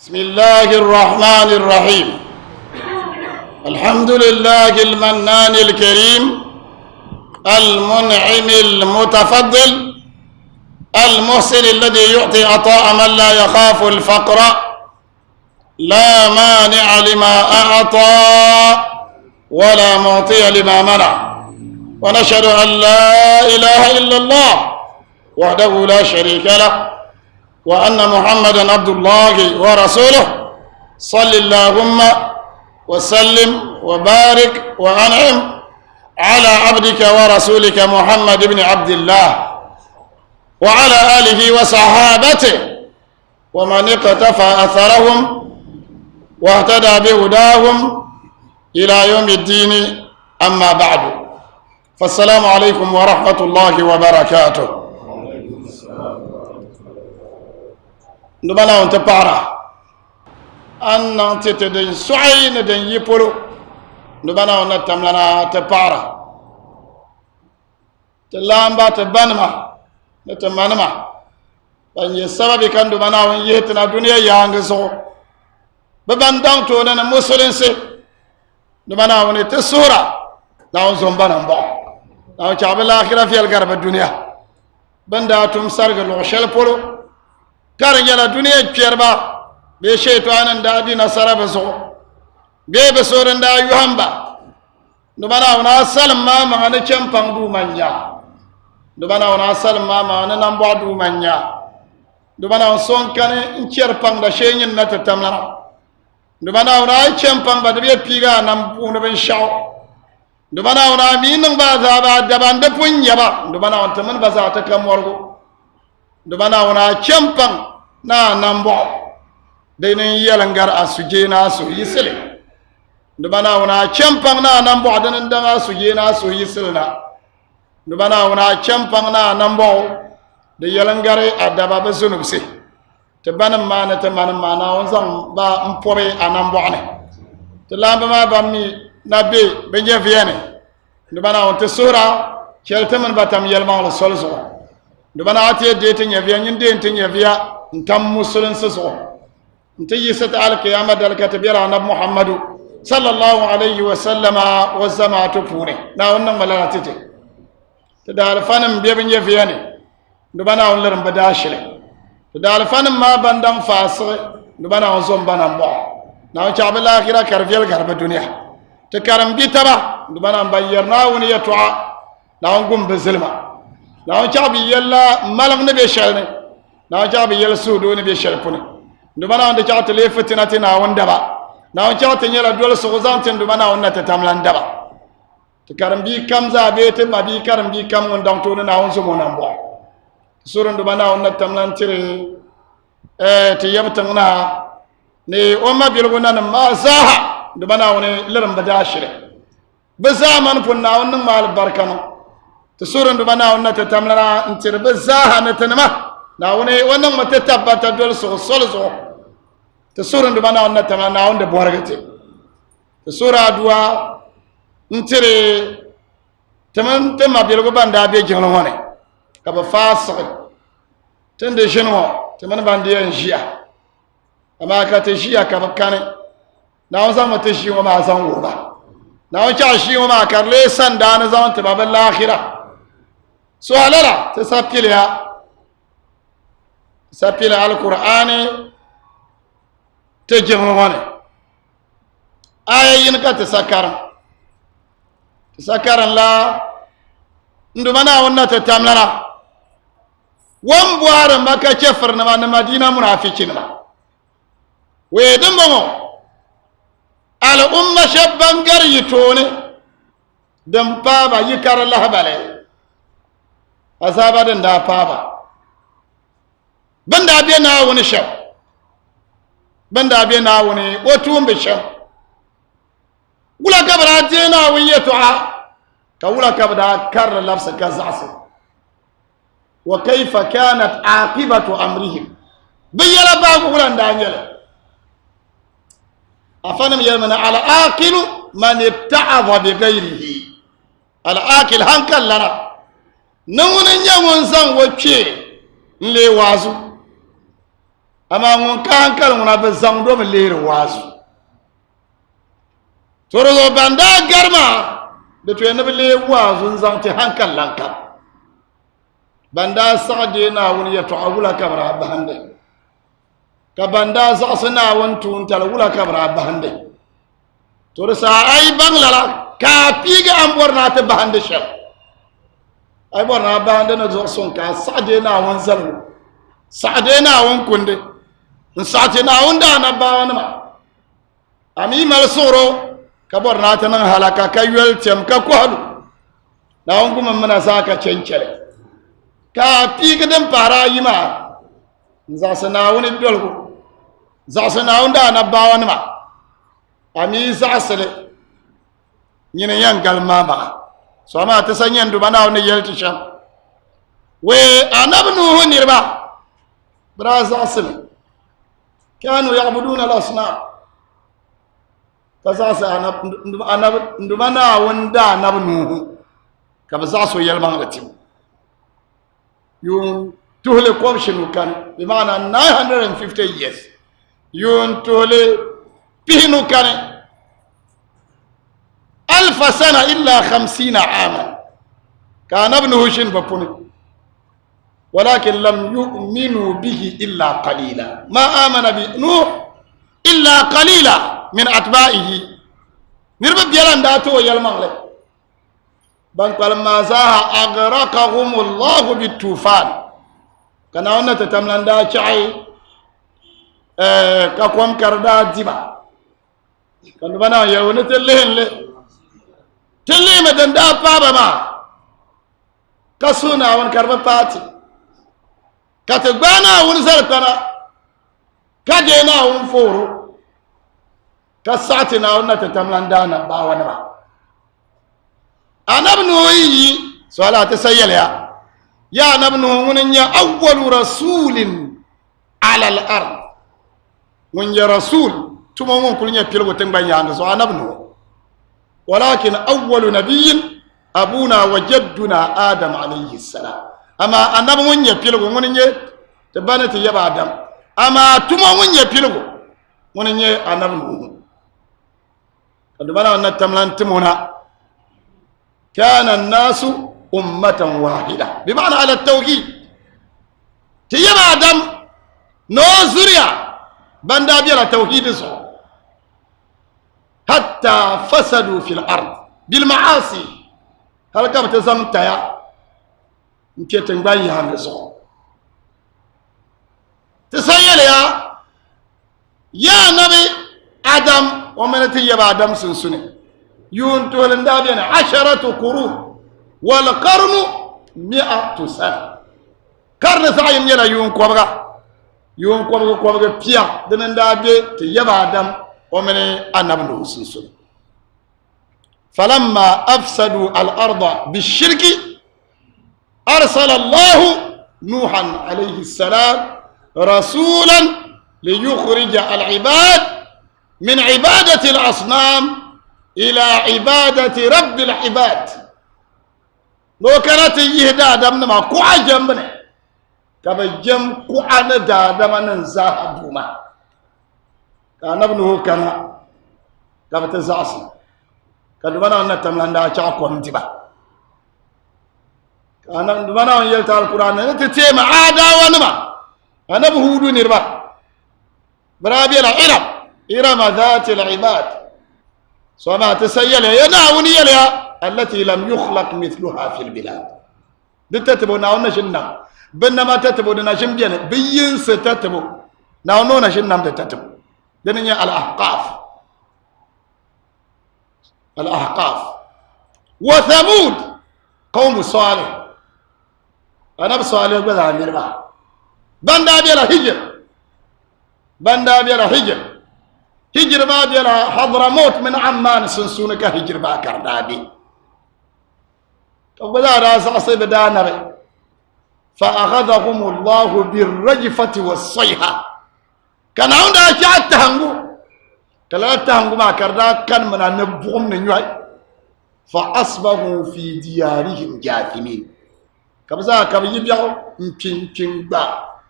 بسم الله الرحمن الرحيم. الحمد لله المنان الكريم المنعم المتفضل المحسن الذي يعطي عطاء من لا يخاف الفقر لا مانع لما أعطى ولا معطي لما منع، ونشهد أن لا إله إلا الله وحده لا شريك له وأن محمدا عبد الله ورسوله. صل اللهم وسلم وبارك وأنعم على عبدك ورسولك محمد بن عبد الله وعلى آله وصحابته ومن اقتفى أثرهم واهتدى بهداهم إلى يوم الدين. أما بعد، فالسلام عليكم ورحمة الله وبركاته. نبنا ونتبارا أن نتدين سعي ندين يبولو نبنا ونتملنا تبارا تلامبا تبانما نتمانما بان يسبب كان نبنا ونيهتنا دنيا يانغسو ببندان تونا مسلنسي نبنا ونتسورا ناون زنبانا مبا ناون شعب الآخرة في الغرب الدنيا بندا تمسارغ لغشل بولو karin yana duniya kiyarba be shaytanan da adi nasara baso be besoren da yuhamba dubana wana salma ma na champan du manya dubana wana salma ma na nambo du manya dubana son kane inciyar pang da shenyin na tatamla dubana wana champan ba da be piga nam bu na ben shaw dubana wana minin ba za ba da ban da punya ba dubana wanta mun ba za ta kamwargo dubana wana champan na nambo dainin yalangar asuje na su yisile dubana wana champan na nambo danin dan asuje na su yisilna dubana wana champan na nambo da yalangare adaba ba sunubse tabanan mana tamanan mana wanzan ba mpobe anambo ne tilamba ma bammi nabe benje viene dubana wonte sura keltaman batam yelma solso dubana atiye detin ya viyan yin tin ya viya ntam musulun siso nti yisat al qiyamah dal katbira nab muhammadu sallallahu alaihi wa sallama wa zamatu pune na wannan malatite to dal fanin bebin ya viya ne dubana on larin badashile to dal fanin ma bandan fasir dubana on zon banan bo na on chabe l'akhirah karfiyal garba duniya to karam bitaba dubana bayyarna wani ya tu'a na on gumbe zulma na on chabe yalla malam ne be shalne na jabi yel sudu ne be sharpune ndumana wanda chata le fitinati na wanda ba na wanda chata nyela dole so zantin ndumana wanda ta tamlan daba to karambi kam za be te mabi karambi kam wanda to na wonso mo nambo surun ndumana wanda tamlan tire te yabtan na ne o mabil gona na mazaha ndumana woni lirin badashire be zaman funna wannan mal barkano to surun ndumana wanda ta tamlana ntire be zaha na tanama na wani wannan mata tabbata dole so solzo ta suran da bana wannan tama na wanda buwargate ta sura duwa ntire taman tamma bi go banda be jinglo ngone ka ba fasq tande jinwo taman bandi yan jiya amma ka ta jiya ka bakane na wanzan mata shi wa ma san go ba na wancan shi wa ma karle sanda na zaman ta babal akhirah so alala ta sapiliya sapila alqur'ani te jengone ayin ka te sakaran la ndumana wonna te tamlara wan buara maka chefar na madina munafikin ma we dumbo al umma shabban gar yitone dan baba yikar lahbale azaba dan da baba banda biya na wani shan banda biya na wani otu mbe shan wula kabara je na wani yeto a ka wula kabara kar lafsa kazasa wa kaifa kanat aqibatu amrihim bayyana ba ku wula ndanyele afanam yalmana ala aqil man ibta'adha bi ghayrihi ala aqil hankal lana nan wani nyawon zan wace nle wazu ama ŋun ka hankali ŋuna bi zaŋ do mi leeri waazu toro ban daa garima di tuya ni bi lee waazu n zaŋ ti hankali lan kam ban daa saɣi Naawuni yɛltɔɣa wula ka bi daa bahindi ka ban daa zaɣasi Naawuni tuuntali wula ka bi daa bahindi toro saa ayi baŋ lala ka a piigi an bɔri naa ti bahindi shɛm ayi bɔri naa bahindi ni zuɣu suŋ ka a saɣi Naawuni zaligu saɣi Naawuni kundi n saɣati Naawuni daa nabaawa nima a mi mali suɣuro ka bɔri naa ti niŋ halaka ka yɔli tɛm ka kɔhulu Naawuni kuma mina zaa ka chɛnchɛli ka a piigi din pahari ayi maa n zaɣasi Naawuni dɔligu zaɣasi Naawuni daa nabaawa nima a mi zaɣasili nyini yɛn gali maa maha so amaa ti sa nyɛn duma Naawuni yɛli ti shɛm wee anabi Nuhu niriba bi daa zaɣasili كانوا يعبدون الأصنام فزاس أنا ندمنا وندا نبنوه كبزاس ويلمان لتيم يوم تهلي قومشنو كان بمعنى 950 years يوم تهلي بينو كان 1000 سنة إلا 50 عاما كان ابنه شن بپوني ولكن لم يؤمنوا به إلا قليلا ما آمن بنوح إلا قليلا من أتباعه نربى بيلان داتو يلمان لك بانك لما زاها أغرقهم الله بالطوفان كان هنا تتمنى دا شعي كاكوام كردا ديبا كان بنا يوني تلين مدن دا بابا ما كسونا ون كربا باتي كاتبانا ونزلتنا كجينا ونفورو كساتنا ونتتملان دانا باوانا أنا بنوي سؤالات سيئة يا أنا بنوي أول رسول على الأرض من يا رسول ثم من كل يبيلو تنبأ يعني سو أنا بنوي ولكن أول نبي أبونا وجدنا آدم عليه السلام أما أنا من يبيلو من تبانة يبا آدم أما ثم من يبيلو من أنا بنوي كدبنا نتملان تمونا كان الناس أمة واحدة بمعنى على التوحيد تيما آدم نوزريا بندا بيلا توحيد سو حتى فسدوا في الأرض بالمعاصي هل كم تزمت يا نكتن باي هانسو تسيل يا نبي آدم ومن تيما آدم سنسني يون تولن دابين 10 قرون والقرن 100 سنة قرن ثايم يلا يون كوبغا بيا دنن دابي تيبا آدم ومن النبي سنسن فلما أفسدوا الأرض بالشرك أرسل الله نوحا عليه السلام رسولا ليخرج العباد من عبادة الأصنام إلى عبادة رب العباد لو كانت يهدى آدم ما قوى جنبنا كما جم قوى ندى آدم ننزاه دوما كان ابنه كان كما تزعصي كان دمنا نتمنى دا شاكوان تبا كان دمنا يلتا القرآن نتتيما عادا ونما أنا بهودو نربا برابي إرم ذات العباد سوما تسيل يناوني يليا التي لم يخلق مثلها في البلاد دتتبو ناونا شنم بنما تتبو دنا شمبيان بيين ستتبو ناونونا شنم تتبو دنيا الأحقاف وثمود قوم صالح أنا بصالح بذا نربا بندا بيلا هجر هجر ما بيلا حضرموت من عمان سنسونك هجر ما كردادي وبدا راس عصيب دانر فأخذهم الله بالرجفة والصيحة كان عندها شيء تهنغو كلا تهنغو ما كردا كان من نبوم نيوي فأصبحوا في ديارهم جاثمين كبزا كبيبيا مبين با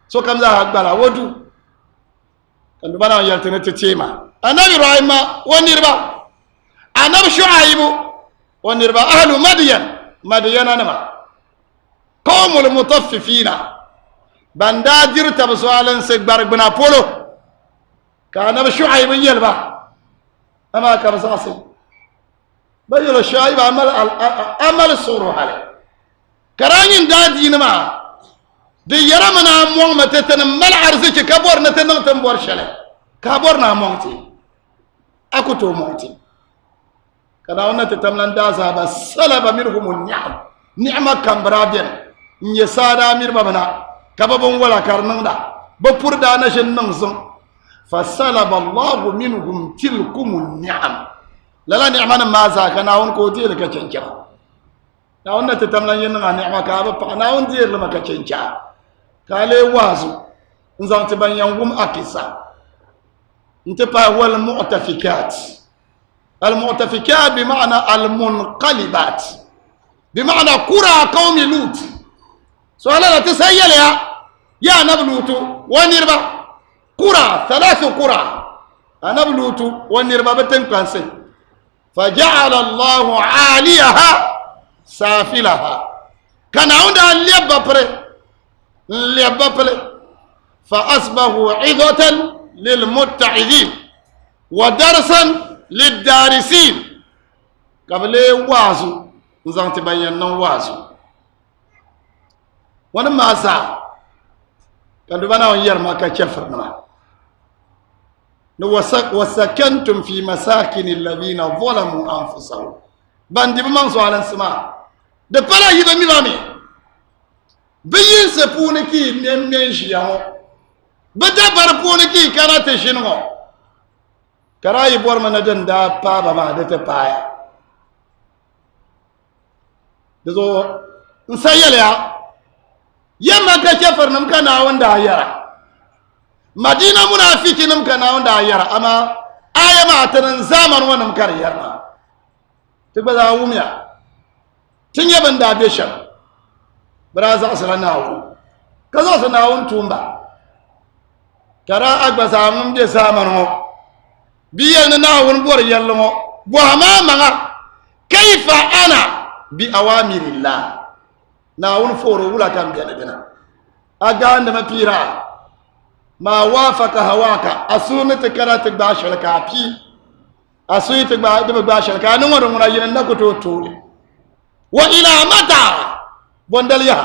سو كبزا هكبلا ودو kan bana yaltene tema annabi ibrahim wonirba annabi shu'aib wonirba ahlu madyan anama qawmul mutaffifina banda dirta bsualan se gbargbana polo ka annabi shu'aib yelba ama ka basasi baylo shu'aib amal suru hale karanyin dadi nima de yaramana mong matatan mal arziki kabor na tan tambor shale kabor na monti akuto monti kana wannan tatamlan da za ba salaba minhum ni'ma kambrabian nye sada mir babana kababon wala karnan da ba furda na shin nan sun fasalaba Allah minhum tilkum ni'am lala ni'man ma za kana won ko te daga cancira na wannan tatamlan yin na ni'ma ka ba na won je lama ka cancira kale wazu nzanti ban yangum akisa ntepa wal mu'tafikat بمعنى المنقلبات بمعنى قرى قوم لوط سؤال لا تسهل يا نبلوت ونربا قرى 3 قرى نبلوت ونربا بتنكنسي فجعل الله عاليها سافلها كان عندها ليبابري فأصبحوا عظة للمتعظين ودرسا للدارسين قبل وازو نزان تبين وازو ونما سا كان دبنا يرما كشفرنا وسكنتم في مساكن الذين ظلموا انفسهم باندي بمان سو على السماء de para yibe mi mami beyin se puniki nemmen shiyaho bada bar puniki karate shingo karai bor mana dan da pa ba ma da ta paya dazo in sayala yamma ka kafar nam kana wanda yara madina munafiki nam kana wanda yara amma aya ma tanan zaman wannan kar yara tiba za wumiya tin yaban da besha braza asalanawo kazo sanawun tumba kara agbaza mun be zaman ho biyan na won bor yalmo bo ma manga kayfa ana bi awamirillah na won foro wula kan biya bina aga anda mapira ma wafaka hawaka asunata karata ba shalka fi asuita ba da ba shalka nan won mun yin na ko to wa ila mata bondal ya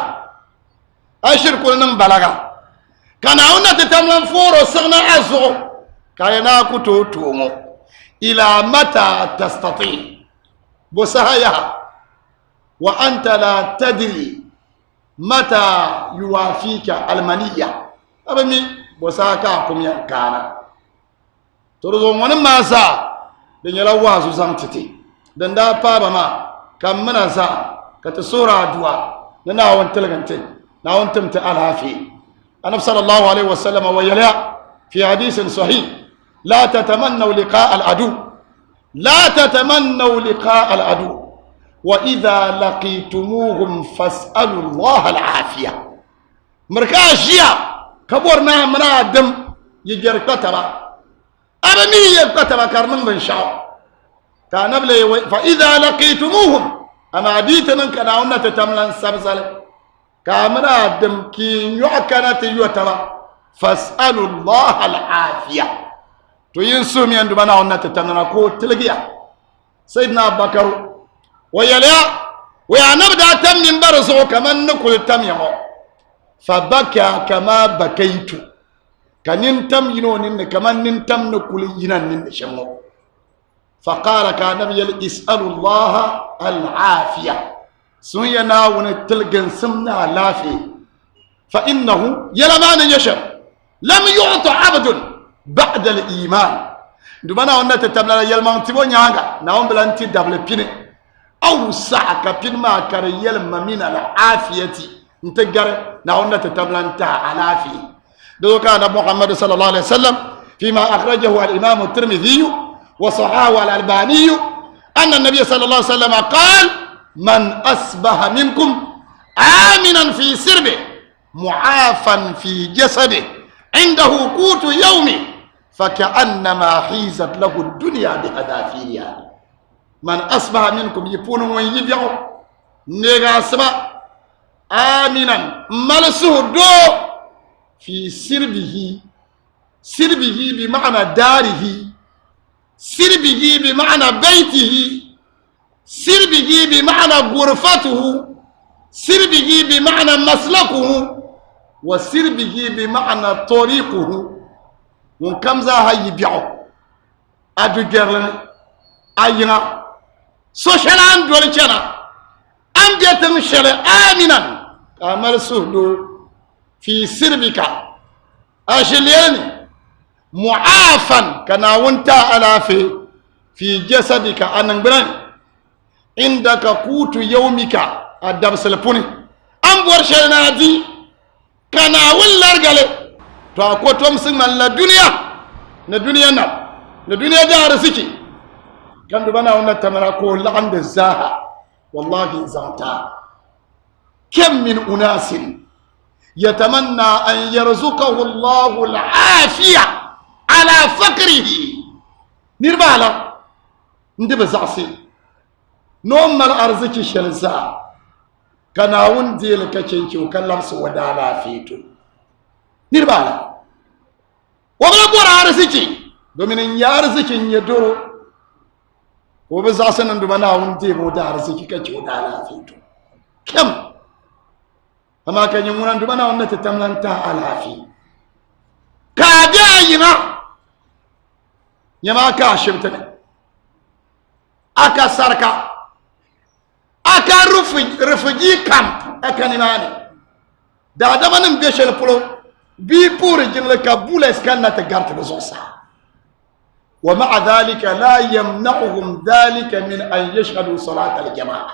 ashirku nan balaga kana wonna tamlan foro sagna azu كاينا كتو تومو إلى متى تستطيع بسهايا وأنت لا تدري متى يوافيك المنية أبمي بساكاكم ينكانا ترزو من ماسا دن يلوازو زانتتي دن دا بابا ما كم مناسا كتسورا دوا نناون تلغنتي ناون تمت الهافي النبي صلى الله عليه وسلم ويلا في حديث صحيح لا تتمنوا لقاء العدو لا تتمنوا لقاء العدو وإذا لقيتموهم فاسألوا الله العافية مركاشيا كبرنا منا دم يجر كتبا أبمي يكتبا كرمن من شاء كان بلي فإذا لقيتموهم أما ديتنا كنا تتملن سبسل كامنا دم كي يعكنا تيوتبا فاسألوا الله العافية تو ينسوم يندبنا ونا تتمنى كو تلقيا سيدنا بكر ويليا ويعنبدا تم من برزو كمان نقول تم يمو فبكى كما بكيت كان ننتم ينون كمان ننتم نقول ينن شمو فقال كان نبي اسألوا الله العافية سوينا ونتلقن سمنا لافي فإنه يلمان يشر لم يعطى عبد بعد الإيمان دبنا ونا تتبلا يلمان تبو نيانغا ناوم بلانتي دبل بيني أو ساعة بين ما كر يلما من العافية نتجر ناوم تتبلا انتهى العافية دو كان محمد صلى الله عليه وسلم فيما أخرجه الإمام الترمذي وصححه الألباني أن النبي صلى الله عليه وسلم قال من أصبح منكم آمنا في سربه معافا في جسده عنده قوت يومه فكأنما حيزت له الدنيا بحذافيرها من أصبح منكم يكون ويبيعوا نغاسبا آمنا ملسه دو في سربه بمعنى داره، سربه بمعنى بيته، سربه بمعنى غرفته، سربه بمعنى مسلكه، وسربه بمعنى طريقه. وكم ذا يبيعوا أدو جرلنا أينا سوشلان دولتنا أم بيتم شل آمنا أمر سهدو في سربك أشليني معافا كنا وانت على في جسدك أنبرن عندك قوت يومك أدب سلبوني أم برشلنا دي كنا ولرجله to akwai to musulman la duniya na duniya da arziki kan dubana wannan tamara ko la'an da zaha wallahi zanta kam min unasin yatamanna an yarzuqahu Allahu al-afiya ala faqrihi nirbala ndiba zasi no mal arziki shalza kana wunde lakace ki kallam su wadala fito nirbala wabla bora arziki domin ya arzikin ya doro ko ba za sanan da bana wunde bo da arziki kace wadala fito kam amma kan yin wannan da bana wannan ta tamlanta alafi ka da yina yama ka shimta aka sarka aka refugee camp aka nimani da da manin beshel pulo bi pour jingle ka bula skanna ta garte bezosa wa ma'a dhalika la yamna'uhum dhalika min an yashhadu salat al-jama'a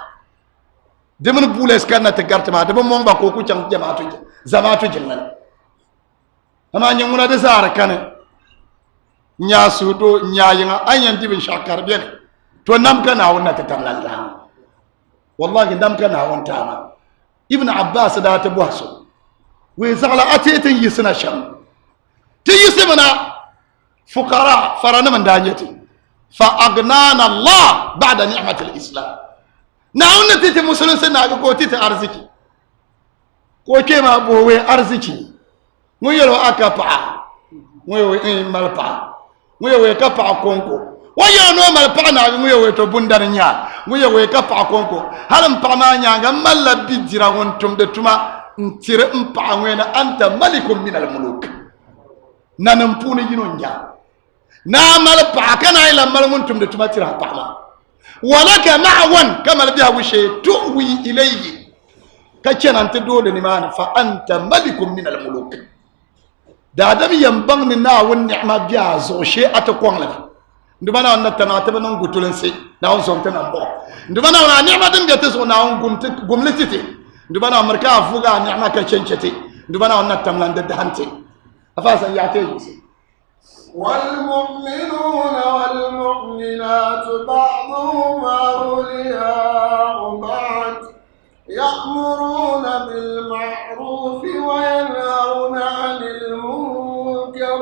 demin bula skanna ta garte ma da mon ba ko ku can jama'atu zamatu jingle amma nyin muna da zara kana nya sudo nya yinga anyan dibin shakar bien to nam kana wannan ta tamlalla wallahi nam kana wanta ma ibn abbas da ta buhaso we zagla atetin yisna sham ti yismana fuqara farana man danyati fa agnana allah ba'da ni'mat al-islam na wannan titi musulun sai na ga ko titi arziki ko ke ma bowe arziki mun yelo aka fa mun yelo malpa mun yelo ka fa konko wayo no malpa na mun yelo to bundar nya mun yelo ka fa konko halam pa ma nya ga malla bidira won tum de tuma ntire mpa ngwena anta malikum min al-muluk nanan puni yino nya na malpa kana ila malmuntum de tuma tira pa ma walaka ma'wan kama biha wishe tuwi ilayhi kace nan ta dole ni mana fa anta malikum min al-muluk da adam yambang ni na won ni'ma biya zo she ata kwangla ndubana wannan tana ta banan gutulun sai na won son tana bo ndubana wannan ni'ma din da ta so na won gumliti te ndubana amurka afuga ni'ma ka cencete ndubana wannan tamlan da hante afasa ya te والمؤمنون والمؤمنات بعضهم أولياء بعض يأمرون بالمعروف وينهون عن المنكر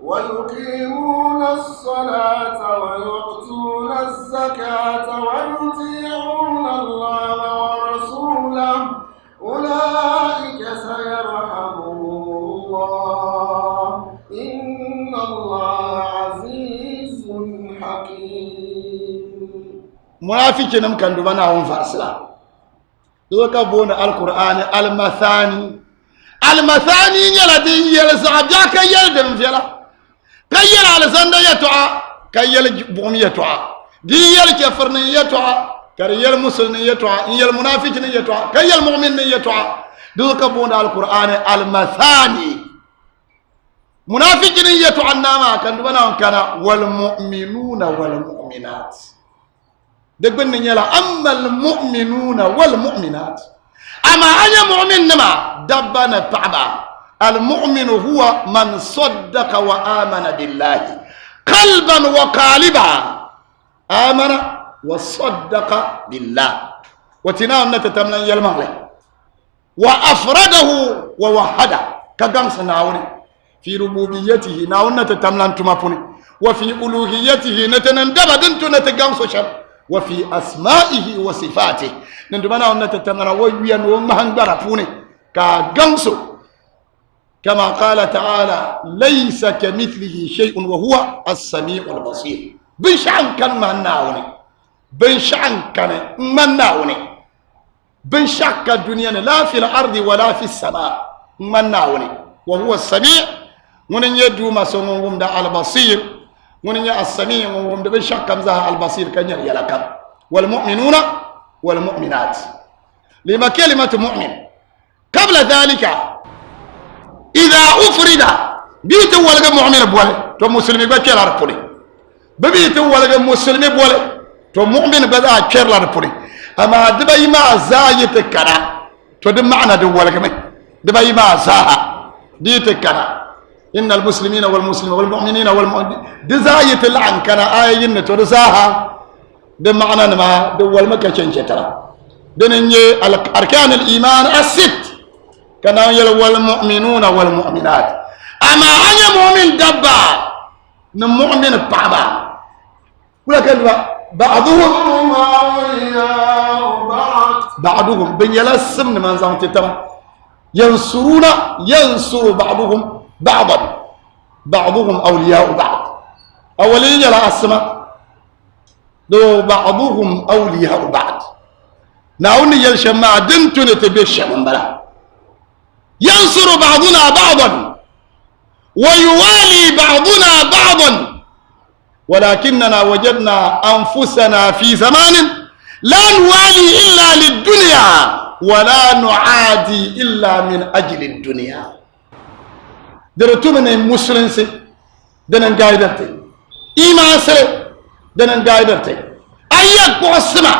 ويقيمون الصلاة ويؤتون الزكاة ويطيعون الله ورسوله أولئك سيرحمهم الله إن الله عزيز حكيم. منافقين كان دبنا هم فارسلا دوكا بون القرآن المثاني يلدي يلزعجا كيل دم فيلا كيل على زند يتوع كيل بوم يتوع دي يل كفرني يتوع كيل مسلم يتوع يل منافقين يتوع كيل مؤمن يتوع دوكا بون القرآن المثاني منافقين يتوع النما كان دبنا كان والمؤمنون والمؤمنات دقن يلا أما المؤمنون والمؤمنات أما أنا مؤمن نما دبنا بعبا المؤمن هو من صدق وآمن بالله قلبا وقالبا آمن وصدق بالله وتنام نتتمنى يلمغلي وأفرده ووحده كقام سناوني في ربوبيته ناونا تتملان تمافوني وفي ألوهيته نتنندب دنتو نتقامسو شر وفي أسمائه وصفاته نندبنا ونتتمنا ويوين ومهن برفوني كقامسو كما قال تعالى ليس كمثله شيء وهو السميع البصير بنشان كان مناوني بنشان كان مناوني بنشك الدنيا لا في الأرض ولا في السماء مناوني وهو السميع من يدو ما سموهم دا البصير من السميع وهم دا بنشك مزها البصير كان يلكم والمؤمنون والمؤمنات لما كلمة مؤمن قبل ذلك إذا أفرد بيت ولد مؤمن بوله تو مسلم بكير أربوني ببيت ولد مسلم بوله تو مؤمن بدا كير أربوني أما دبي ما زايت كنا تو دم معنى دول كمان دبي ما زاها ديت كنا إن المسلمين والمسلمين والمؤمنين والمؤمنين دزايت العن كنا آيين تو زاها دم معنى ما دول مكة شنشترا دنيا أركان الإيمان الست كنا يلو المؤمنون والمؤمنات أما أنا مؤمن دبا نمؤمن بابا ولكن بعضهم بعضهم بن يلسم من زمان تتما ينصرون ينصر بعضهم بعضا بعضهم أولياء بعض أولين لا أسمع دو بعضهم أولياء بعض ناوني يلشمع دنتو نتبشى من بلا ينصر بعضنا بعضا ويوالي بعضنا بعضا ولكننا وجدنا أنفسنا في زمان لا نوالي إلا للدنيا ولا نعادي إلا من أجل الدنيا درتو من المسلم سي دنن قايدرتي إيمان سي دنن قايدرتي أيك بوسما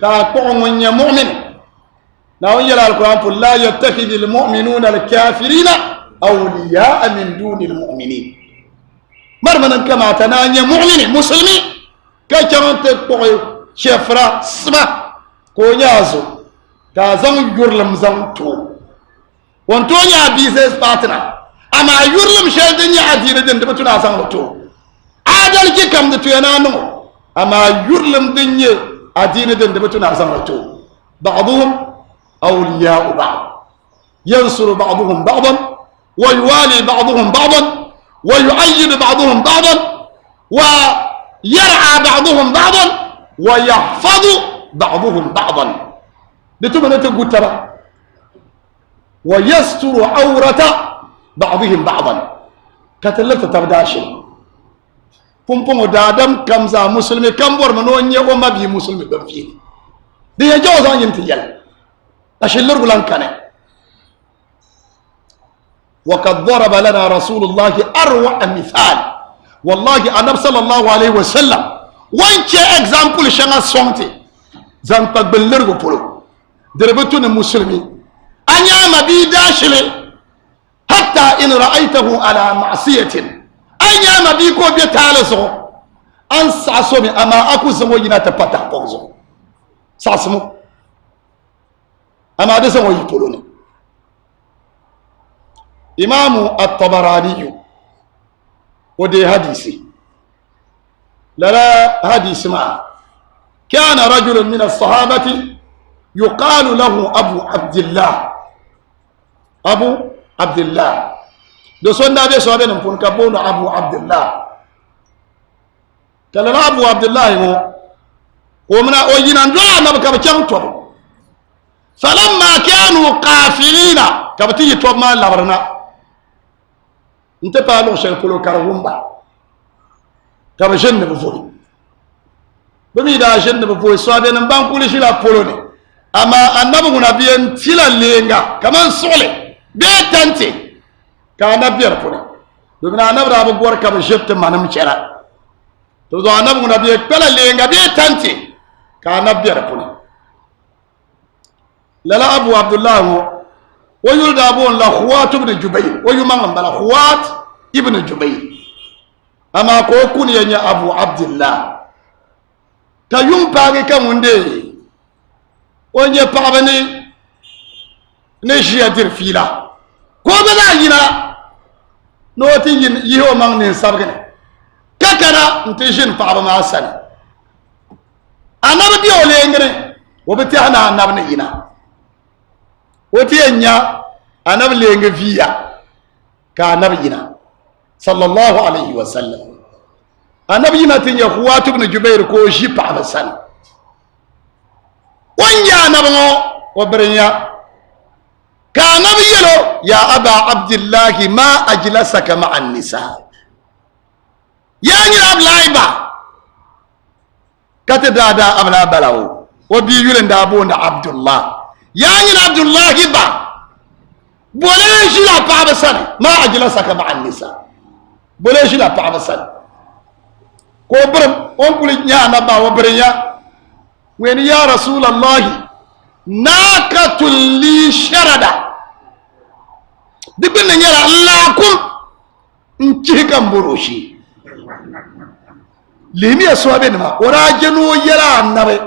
كاكو من مؤمن ناو يلا القرآن قل لا يتخذ المؤمنون الكافرين أولياء من دون المؤمنين مرمنا كما تنانيا مؤمن مسلمي كاكرون تقوي شفرا سما كونيازو كازون يرلم زنتو وانتونيا بيزيس باتنا أما يرلم شلدنيا عدير دين دبتنا زنتو عادل كي كم دتو ينانو أما يرلم دنيا عدير دين دبتنا زنتو بعضهم أولياء بعض ينصر بعضهم بعضا ويوالي بعضهم بعضا ويؤيد بعضهم بعضا ويرعى بعضهم بعضا ويحفظ بعضهم بعضا لتمنى تقول ترى ويستر عورة بعضهم بعضا كتلت تبداشي فمبم دادم كم زا مسلم كم بور منونيا وما بي مسلم بفيني دي يجوز أن ينتهي أشلر بلان كان وقد ضرب لنا رسول الله أروع مثال والله النبي صلى الله عليه وسلم وين كي example شنا سونتي زان تقبلر بقولو دربتون المسلمين أنيا ما بيداشلي حتى إن رأيته على معصية أنيا ما بيكو بيتالسو أن ساسومي أما أكو زمو ينات بطا بوزو ساسمو أما هذا سوى يقولون إمام الطبراني ودي حديثي لا حديث ما كان رجل من الصحابة يقال له أبو عبد الله أبو عبد الله دوسون نبي صحابي نمكن كبون أبو عبد الله قال أبو عبد الله هو ومنا أوجينا ندوا نبكى بكم فلما كانوا قافلين كبتي توب ما لبرنا انت بالو شيخلو كارومبا كبشن بفوري بمي دا شن بفوري سوابي نبان كولي شلا بولوني اما النبي نبيين تيلا لينغا كمان سولي بيتانتي كان نبير بولي بمنا نبي رابو غور كبشفت مانم چرا تو دو النبي نبيين بلا لينغا بيتانتي كان نبير بولي للا أبو عبد الله ويولد أبوه لخوات ابن جبير ويمنغم بلا خوات ابن جبير أما كوكون ينيا أبو عبد الله كيوم باقي كموندي ونيا بابني نشي أدير فيلا كوبنا ينا نوتي يهو مغني سبغني ككنا انتجن بابا ما سني أنا بدي أولي إنغني وبتيانا أنا بنينا وتيانيا أنا بلينغ فيا كأنا بينا صلى الله عليه وسلم أنا بينا تنيا خوات بن جبير كوشي بابا سني وانيا أنا بنو وبرنيا كان بيلو يا أبا عبد الله ما أجلسك مع النساء يا نيراب لايبا كتدادا أبلا بلاو وبيولن دابون عبد الله يا نير عبد الله با بوليش لا بابا سنة ما أجلسك مع النساء بوليش لا بابا سنة كوبرم أنقل يا نبا وبريا وين يا رسول الله ناقة لي شردا دبنا نيرا لكم نتيكم بروشي لمي أسوابين ما وراجنو يرى النبي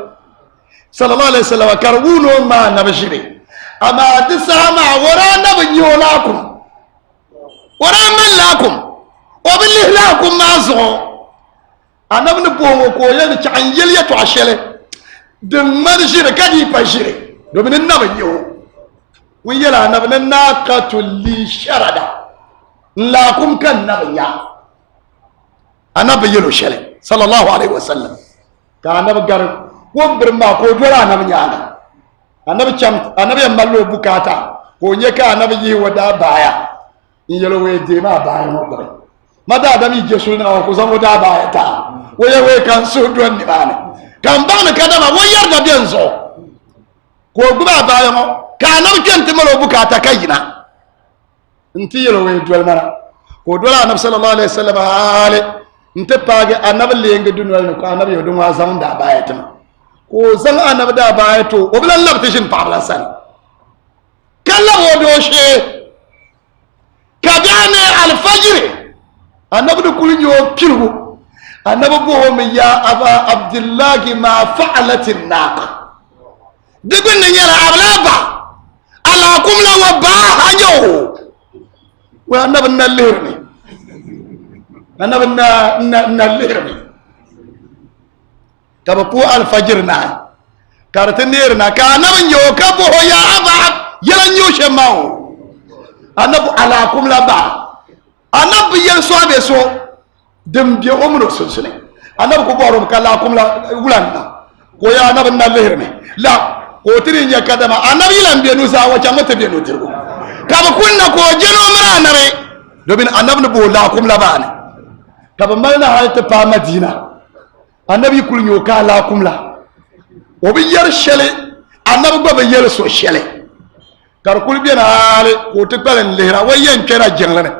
صلى الله عليه وسلم كربونو ما نبشري أما دسامة ورا نبي يولاكم ورا من لكم وبالله لكم ما زغو أنا من بومو كويل كان يلي تعشله دمر شيء كذي بشري دومين النبي يو ويلا نبي ناقة لي شردا لكم كان نبي أنا بيلو شله صلى الله عليه وسلم كان بقر وبر ما كودورا أنا بنيانا أنا بشام أنا بيملو بكاتا كونيكا أنا بيجي ودا بايا يلو ويدي ما بايا مبرر ما دا دمي جسولنا وكوزام ودا بايا تا ويا كان سودون نبانة كان بان كذا ما ويار دا بينزو كوبا بايا ما كان بكنت ملو بكاتا كينا انتي يلو ويدول منا كودورا النبي صلى الله عليه وسلم عليه nte page annabi lenge dunwal ko annabi yo dunwa zam da bayatma ko zan annabi da bayato o bilan labtishin pabla san kala wodo she kadane al fajr annabi du kulnyo kirbu annabi bo mi ya aba abdullah ma fa'alat an-naqa digun ne yara ablaba ala kum la wa ba hajo wa annabi nalirni أنا بنا الليرمي كابو الفجر نا كارتنير نا كان من يو كابو يا أبا يلن يوشي ماو أنا بو علاكم لبا أنا بيان سوا بيسو دم بيو أمرو سلسلين أنا بو بارو كلاكم لا ولانا كويا أنا بنا الليرمي لا كوترين يا كدما أنا بيلان بينو سوا جامت بينو تربو كابو كنا كو جنو مرانا ري دوبين أنا بنبو لاكم لباني kaba malna halta pa madina annabi kul nyoka la kumla obi yar shele annabi baba yar so shele kar kul bena ale ko te palen lehra wayen kera jenglane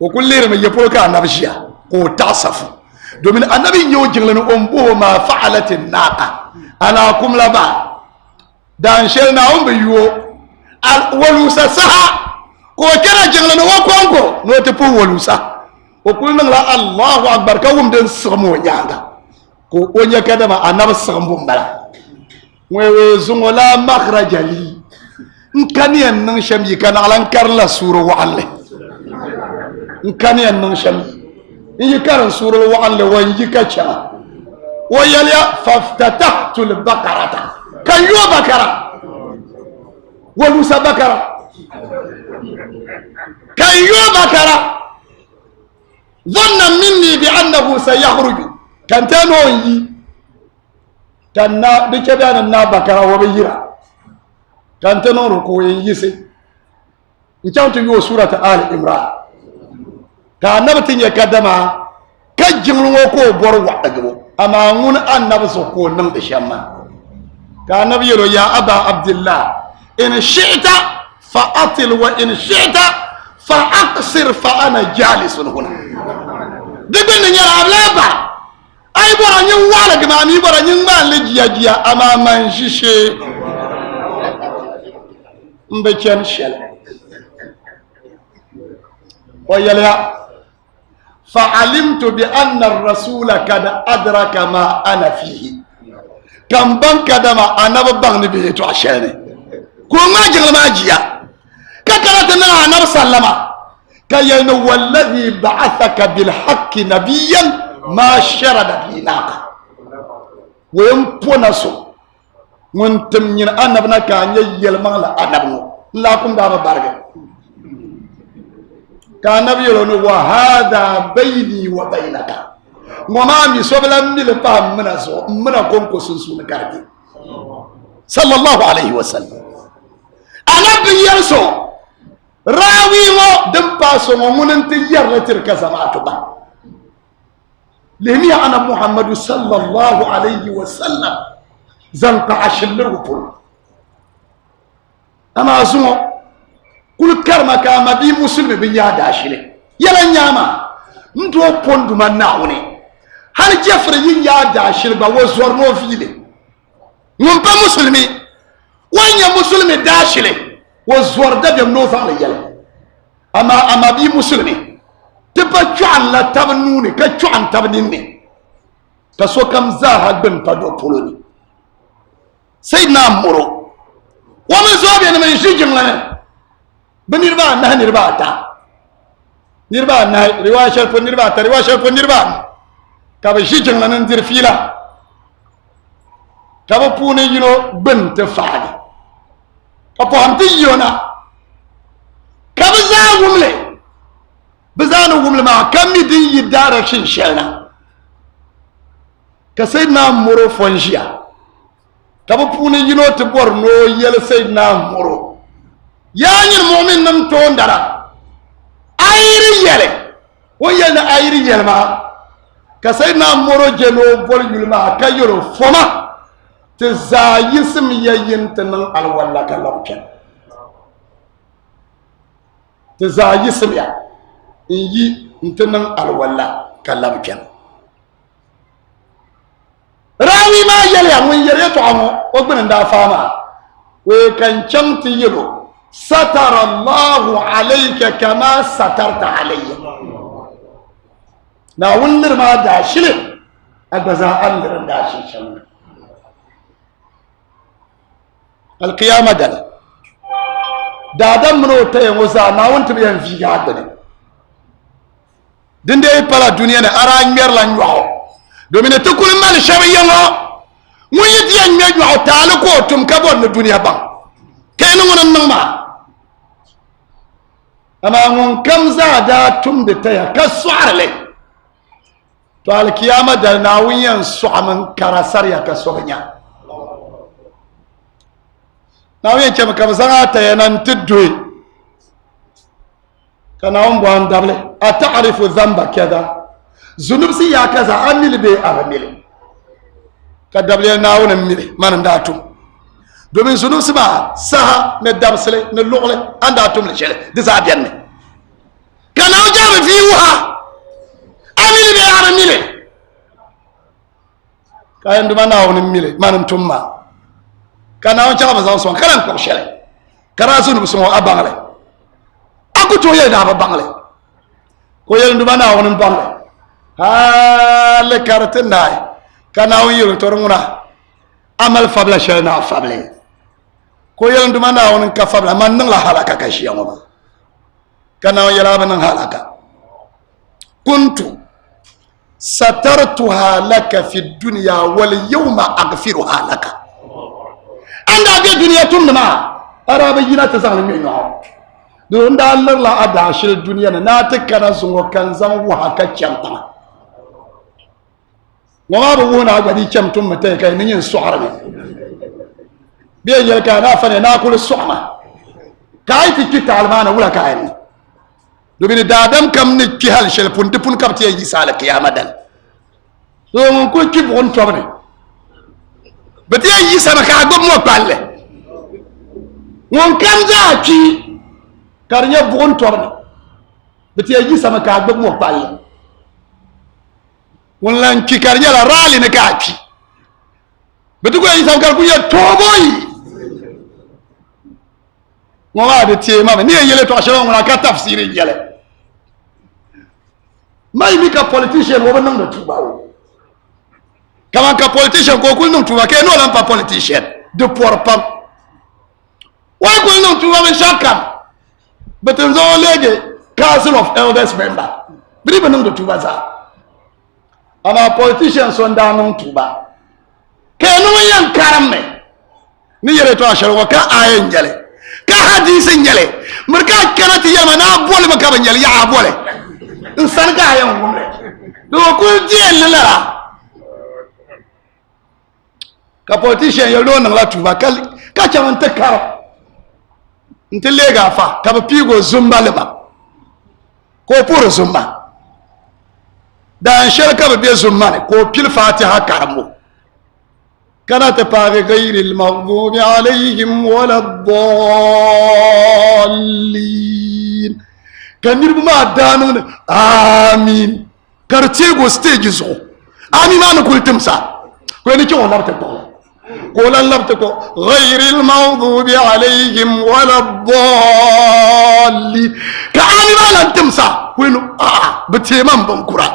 o kul lehra me yepol ka annabi shiya ko tasafu domin annabi nyo jenglane on bo ma fa'alatin naqa ana kumla ba dan shel na on be yo al walusa saha ko kera jenglane wo konko no te pu walusa وكلنا لا الله أكبر كوم دين سمو نيانا كو أني كذا ما أنا بسمو ملا ويزولا مخرج لي نكاني ننشم يكان على نكرلا سورة وعلة نكاني ننشم يكان سورة وعلة ويجيكشا ويليا فافتتحت البقرة كيو بقرة ولوسا بقرة كيو بقرة ظن مني بأنه سيخرج كان تنوي كان بكبيان النابكرة وبيرا كان تنور كوي يسي كان تيو سورة آل إمران كان نبتين يكدما كجمل وكو بروا أجبو أما من أن نبسو كو نمد شما كان نبي يا أبا عبد الله إن شئت فأطل وإن شئت فأقصر فأنا جالس هنا دبنا يا أبلابا أي برا نيوالك ما مي برا نيوال لجيا أما منشيشي مبكين شل ويلا فعلمت بأن الرسول قد أدرك ما أنا فيه كم بنك دما أنا ببغ نبيه تعشاني كل ما جل ما جيا كترتنا أنا بسلمة كاين والذي بعثك بالحق نبيا ما شردت لي ناقة ويمبونسو وانتم أنبنا كان يلمان لا أنبنا لكم دابا بارغ كان نبي وهذا بيني وبينك وما ميسوبلا ميل فهم مناسو منا كونكو سنسون كاردي صلى الله عليه وسلم أنا بيرسو راوي مو دمباسو ومننت يرتر كزماتو با لمي أنا محمد صلى الله عليه وسلم زنق عشلر وبول أما أزمو كل كرمة كما بي مسلم بيا داشلي يلا نياما ندو بوندو من ناوني هل جفر يا داشل با وزور نو فيلي نمبا مسلمي وين يا مسلم داشلي وزور دبي نو فالي يلا أما بي مسلمي تبا جعل لا تبنوني كجعل تبنيني تسو كم زاهد بن بدو بولوني سيدنا مرو ومن زوابي أنا من يشيجم لنا بنيربا نها نيربا تا نيربا نها رواية شرف نيربا تا رواية شرف نيربا كابا يشيجم لنا ندير فيلا كابا بوني ينو بنت فادي كابا همتي يونا كابا زاهم لي بزانو قبل ما كم دي يدارك شنشلنا كسيدنا مرو فنجيا كابو بوني ينو تبور نو يل سيدنا مرو يعني المؤمن نمتون دارا ايري يلي ويلنا ايري يلما كسيدنا مرو جنو بول يلما كيلو فما تزايسم يينتن الولا كلامكن تزايسم يا إنجي نتنم الولا كلام كان راوي ما يلي من يريتو عمو وقبنا ندافعنا وكان شمت يلو ستر الله عليك كما سترت علي ناولر ما داشل أجزاء أنر داشل شمنا القيامة دل دادم منو تيموزا ناونت بيان في قادني dinde pala dunia na ara nyer la nyo domine to kul mal shabiya ngo muyiti ya nyo taala ko tum ka bon na dunia bang kay no ngon nang ma ama ngon kam za da tum de taya ka suarle to al kiyama da nawiyan su'aman karasar ya ka sonya nawiyan ke maka zanga tayanan tudwe كان هم بوان دبله أتعرف ذنب كذا ذنوب سي يا كذا أميل بي أميل كدبله ناون أميل ما نداتم دومين ذنوب سما سها ندبسله نلوله أنداتم لشله دزابينه كان هم جاب فيها أميل بي أميل كان دوما ناون أميل ما نمتم ما كان هم جاب زانسون كلام كوشله كراسون بسمو أبانله aku to ye da bangle ko yel nduma na wonon bangle ha le carte nay kana on yiro to nguna amal fabla shayna fable ko yel nduma na wonon ka fabla man nang la halaka ka shi ngoma kana on yela ban halaka kuntu satartuha laka fi dunya wal yawma aghfiruha laka anda be dunya tunna arabe yina ta sang mi no don da Allah la adashil duniya na ta kana zungo kan zan wa haka kyanta wa ba wona gadi kyamtun mutai kai nin su'ar ne biye yel ka na fa ne na kul su'ma kai ti kita almana wala kai ne do bi da adam kam ne ki hal shel pun de pun kapti yi sala kiyama dal so mun ko ki bon tobne beti yi sama ka go mo palle won kam za ki karnya bugun torne beti yi sama ka gbog mo palle wallan ki karnya la rali ne ka ki beti ko yi sam kar ku ya toboyi mo wa de tie mama ni yele to ashara ngona ka tafsiri yele mai mi ka politician wo ban da tuba wo kama ka politician ko kul non tuba ke no lan pa politician de porpam wa kul non tuba men shakam betul zo lege council of elders member biri ba nang do tuba za ama politicians on da nang tuba ke no yan karamme ni yere to ashar wa ka ayen jale ka hadisin jale murka kanati yama na bole maka ban jale ya bole insan ka ayen gumre do ku je lara ka politician yo lo nang la tuba ka chaman ta karo ntele ga fa ka ba pigo zumba leba ko puro zumba dan shirka ba be zumma ne ko fil fatiha karamo kana ta fara ghairil maghdubi alaihim waladdallin kan nirbu ma danu amin karce go stage zo amin ma na kultumsa ko ni ki wannan ta ko lan labta ko ghairil maghdubi alaihim waladdallin ka amin ma lan tumsa ko no bate man bankura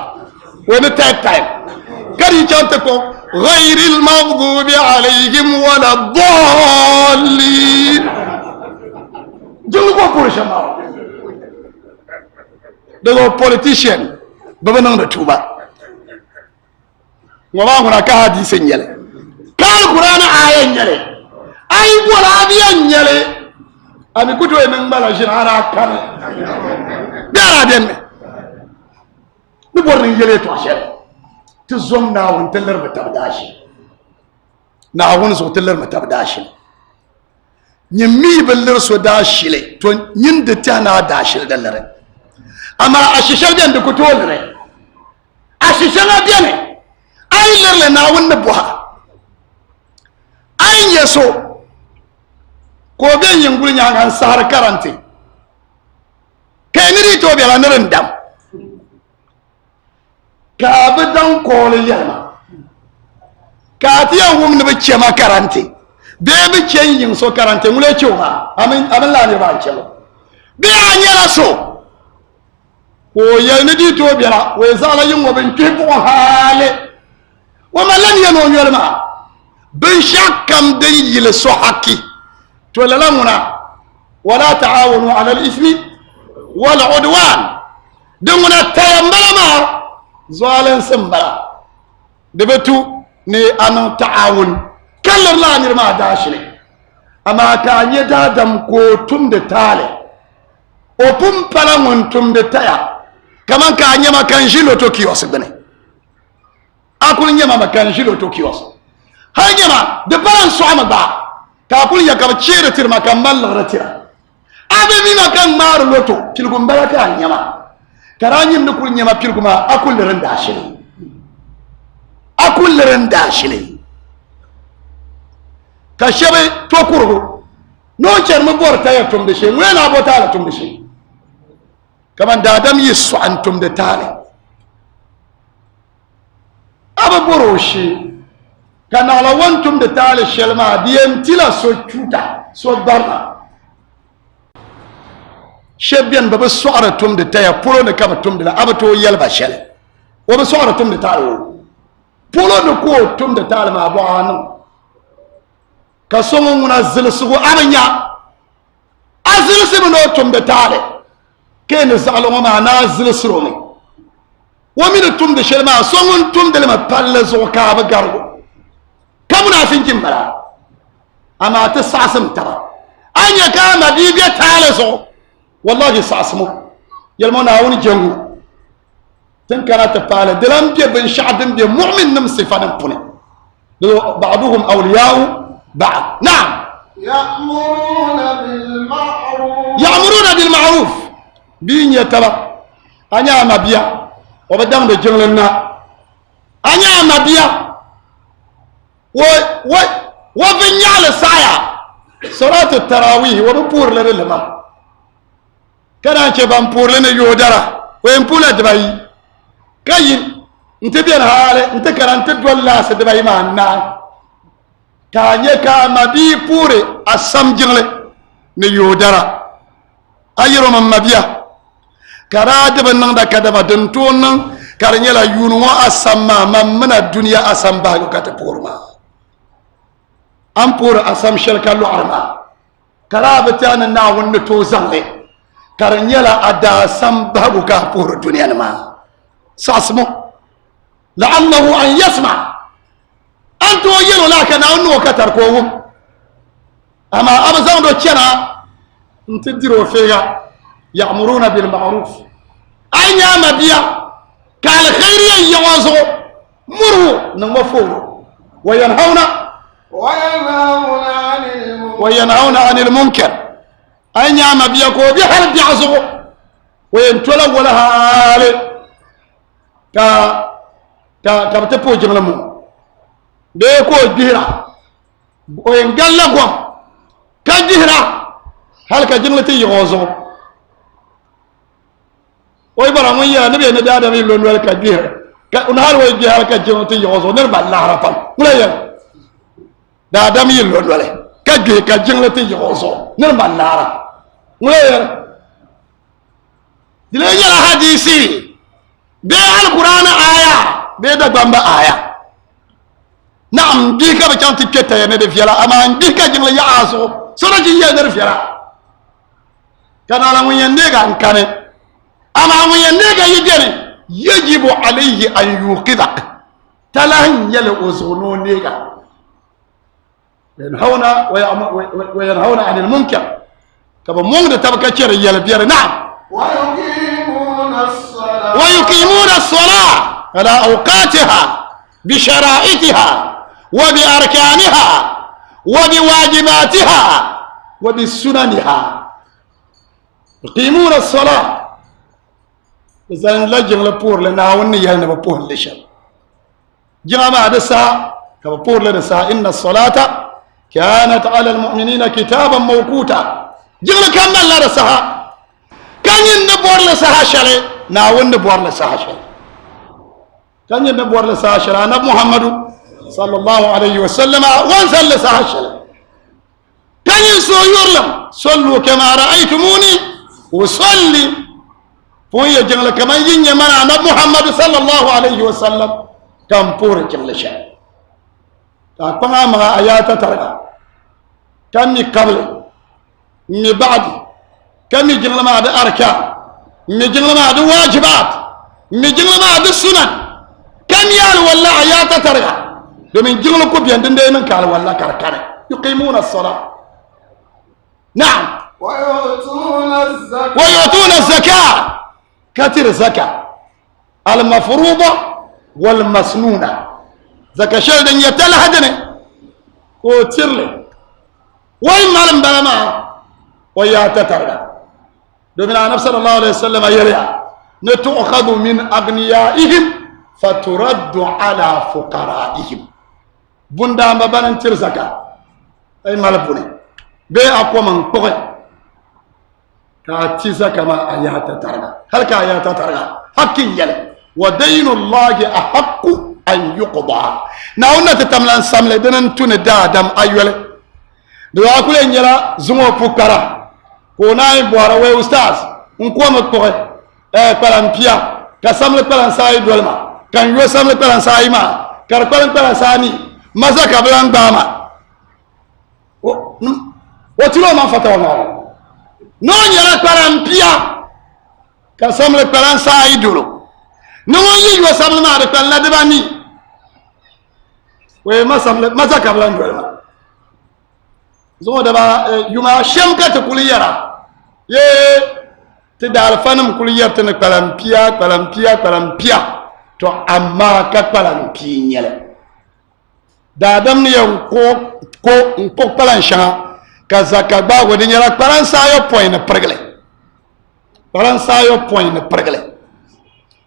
wani time kari chanta ko ghairil maghdubi alaihim waladdallin julu ko pursha ma daga politician baba nan da tuba wala ngona ka hadisin yale kal qur'ana ayan yale ay bola biyan yale ami kuto e men bala jinara kan dara den ni borni yele to ashere ti zom na won teller matabdashi na won so teller matabdashi nyimmi beller so dashile to nyinde tana dashil dallare ama ashishal den de kutolre ashishana biane ay lerle na won buha ay yeso ko ben yingul nyangan sar karante keniri to bela nerendam ka bi dan koli yalma ka tiya wum ne be chema karante be be chen yin so karante mule choma amin la ne ba chelo be anyala so ko yelni di to biara we zala yin wo ben tipo hale wa malan yano nyolma bin shakam den yile so haki to lalamuna wala taawunu ala al-ithmi wal udwan dunguna tayambala ma zoalen sembara de betu ne anan ta'awun kallar la nirma dashine ama ka nye dadam ko tumde tale o pum pala mun tumde taya kaman ka nyama kan jilo to kios bene akul nyama makan jilo to kios ha nyama de balan so amaba ka kul ya ka chere tirma kamal ratira abe mi makan mar loto kilgum baraka nyama karanyim ne kul nyama pilguma akul renda shile ka shebe to kurgo no cer mo borta ya tumde she wena bota la tumde she kaman da adam yisu an tumde tale aba boroshi kana la won tumde tale shelma diem tila so chuta so barna shebyan baba soara tumde taya polo ne kaba tumde la abato yelba shele o ba soara tumde talo polo ne ko tumde talo ma bo anu ka songo nguna zilsugo abanya azilsu no tumde tale ken zalo ma na zilsuro ne wa min tumde shele ma songo tumde ma palle zo ka ba gargo kamuna finkin bara ama ta sasam tara anya ka ma bibiya tale zo والله ساسمو يلمون هاون جنگو تن كانت تفعل دلم بي بن شعب بي مؤمن نمسي فنمبني بعضهم أولياء بعض نعم يأمرون بالمعروف بين يتبع أنيا مبيا وبدأنا بجنلنا أنيا مبيا وبنيال سايا صلاة التراويح وبپور لرلما kana ce ban purle ne yodara o en pula de bayi kayin nte bien hale nte karante dolla se de bayi manna ka nye ka mabi pure asam jingle ne yodara ayiro mam mabiya kara de ban nan da kada ba den ton kar nye la yunu wa asamma mamna dunya asam ba ko kata purma am pur asam shel kallu arma kara batana na wonno to zanle كرنيلا أدا سمبه كابور الدنيا ما ساسمو لعله أن يسمع أنتو يلو لكن أنو كتركوهم أما أبزان دو تشنا انتدروا فيها يأمرون بالمعروف أين يا مبيا قال خير يوازو مروا نمفور وينهون عن المنكر أين يا مبيا كو بيحل بيعزو وينتولى ولا هالي ka bata jimla mu be ko dihra o en galla go ka dihra hal ka jimla ti yozo oy bara mun ya nabi ne da mi lon wal ka dihra ka un hal way dihra ka jimla ti yozo ne ba la rafal mula ya da da mi lon wal ka ge ka jimla ti yozo ne ba la ra mula ya dile ya hadisi be alquran aya be da bamba aya na'am di ka ba canti ketta ya ne de fiala ama di ka jingla ya aso sora ji ya der fiala kana la mun yande ga ankane ama mun yande ga yidene yajibu alayhi an yuqidak talan yal uzunu ne ga yanhauna anil munkar kaba mun da tabaka cere yal biyar na'am ويقيمون الصلاة على أوقاتها بشرائطها وبأركانها وبواجباتها وبسننها يقيمون الصلاة إذا لجن لبور لنا ونيا نبور لشر جنا بعد الساعة كبور لنا إن الصلاة كانت على المؤمنين كتابا موقوتا جنا كمل لنا الساعة كان ينبور لسها شري na wanda buwar la sahashar kan yadda buwar la sahashar annabi muhammadu sallallahu alaihi wasallam wan salla sahashar kan yin soyurlam sallu kama ra'aytumuni usalli fo ya jangla kaman yin yamana annabi muhammadu sallallahu alaihi wasallam kan pore jangla sha ta kuma ma ayata targa kan mi qabla mi ba'di kan mi jangla ma da arka مجنل ما عدو واجبات مجنل ما عدو السنن كم يال ولا عيات ترى لمن جنل كوبيان دندين كال ولا كركنه يقيمون الصلاة نعم ويؤتون الزكاة كثير الزكاة المفروضة والمسنونة زكاة شيء دن يتلهدني كوتيرلي وين مالن بلما ويات ترى دومنا النبي صلى الله عليه وسلم يريا نتؤخذ من أغنيائهم فترد على فقرائهم بندا ما بان ترزكا أي مالبوني بي أقوى من قوي كاتيزا كما آيات ترغى هل كآيات ترغى حقي يلي ودين الله أحق أن يقضى ناونا تتملان سامل دنن تون دادم أيولي دو أقول إن يلا زمو فقرا كوناي بوارا وي أستاذ نكوى مكوه كلامبيا كسامل كلام ساي دولما كان يو سامل كلام ساي ما كركلام كلام ساني ماذا كبلان باما وتلو ما فتاونا نون يلا كلامبيا كسامل كلام ساي دولو نون يو سامل ما كلام لدباني وي ما سامل ماذا كبلان دولما زو دبا يوما شمكة تقوليرا ye ti dal fanam kul yert ne kalampia to amma ka kalampi nyele da dam ne yon ko palan sha ka zaka ba wodi nyala palan sa yo point ne pregle